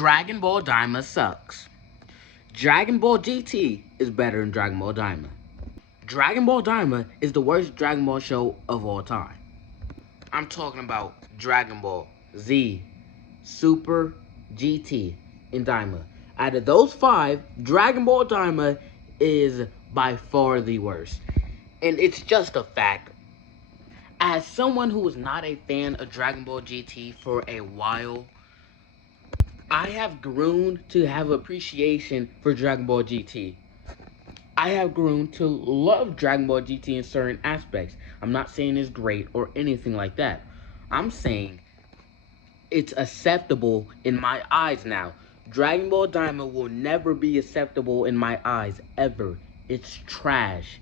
Dragon Ball Diama sucks. Dragon Ball GT is better than Dragon Ball Diama. Dragon Ball Diama is the worst Dragon Ball show of all time. I'm talking about Dragon Ball Z, Super, GT, and Daima. Out of those five, Dragon Ball Daima is by far the worst. And it's just a fact. As someone who was not a fan of Dragon Ball GT for a while, I have grown to have appreciation for Dragon Ball GT. I have grown to love Dragon Ball GT in certain aspects. I'm not saying it's great or anything like that. I'm saying it's acceptable in my eyes now. Dragon Ball Diamond will never be acceptable in my eyes, ever. It's trash.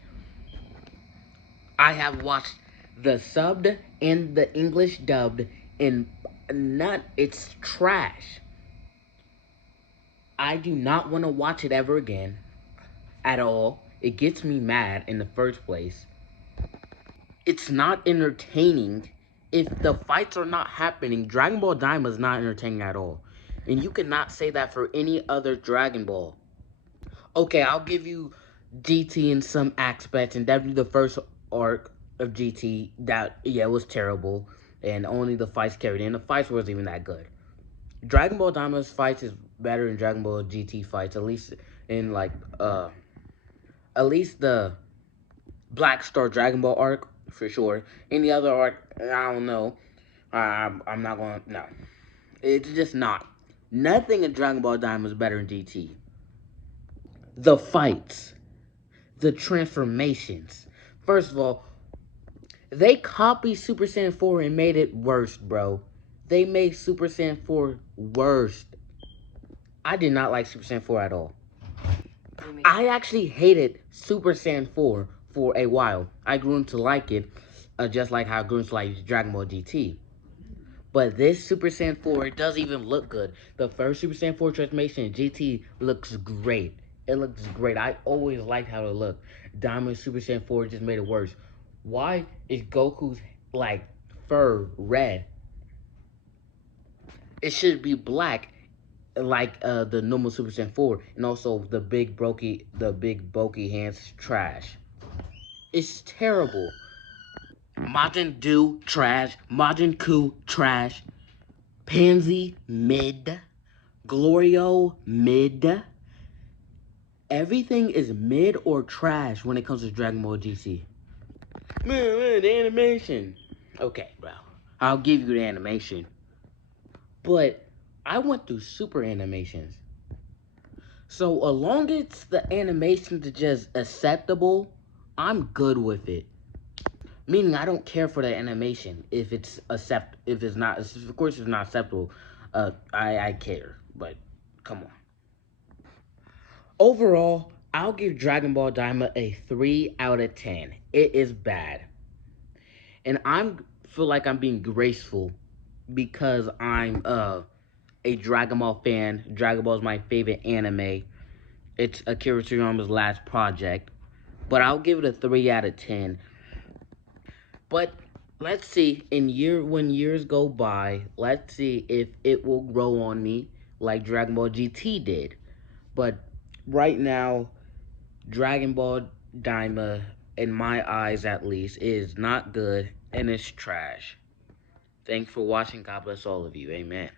I have watched the subbed and the English dubbed, and it's trash. I do not want to watch it ever again. At all. It gets me mad in the first place. It's not entertaining. If the fights are not happening, Dragon Ball Daima is not entertaining at all. And you cannot say that for any other Dragon Ball. Okay, I'll give you GT in some aspects, and definitely the first arc of GT, it was terrible. And only the fights carried in. The fights wasn't even that good. Dragon Ball Daima's fights is better than Dragon Ball GT fights, at least in at least the Black Star Dragon Ball arc, for sure. Any other arc, I don't know. I'm not going to, no. It's just not. Nothing in Dragon Ball Daima is better than GT. The fights. The transformations. First of all, they copied Super Saiyan 4 and made it worse, bro. They made Super Saiyan 4 worse. I did not like Super Saiyan 4 at all. I actually hated Super Saiyan 4 for a while. I grew to like it, just like how I grew to like Dragon Ball GT. But this Super Saiyan 4, it doesn't even look good. The first Super Saiyan 4 transformation in GT looks great. It looks great. I always liked how it looked. Diamond Super Saiyan 4 just made it worse. Why is Goku's, fur red? It should be black, like the normal Super Saiyan 4, and also the big bulky hands trash. It's terrible. Majin Do trash. Majin Ku trash. Pansy mid. Glorio mid. Everything is mid or trash when it comes to Dragon Ball GT. Man, the animation. Okay, bro. I'll give you the animation. But I went through super animations. So, as long as the animations are just acceptable, I'm good with it. Meaning, I don't care for the animation if it's not, of course, if it's not acceptable. I care, but come on. Overall, I'll give Dragon Ball Daima a 3 out of 10. It is bad, and I feel like I'm being graceful because I'm a Dragon Ball fan. Dragon Ball is my favorite anime. It's Akira Toriyama's last project. But I'll give it a 3 out of 10. But let's see, when years go by, let's see if it will grow on me like Dragon Ball GT did. But right now, Dragon Ball Daima, in my eyes at least, is not good and it's trash. Thanks for watching. God bless all of you. Amen.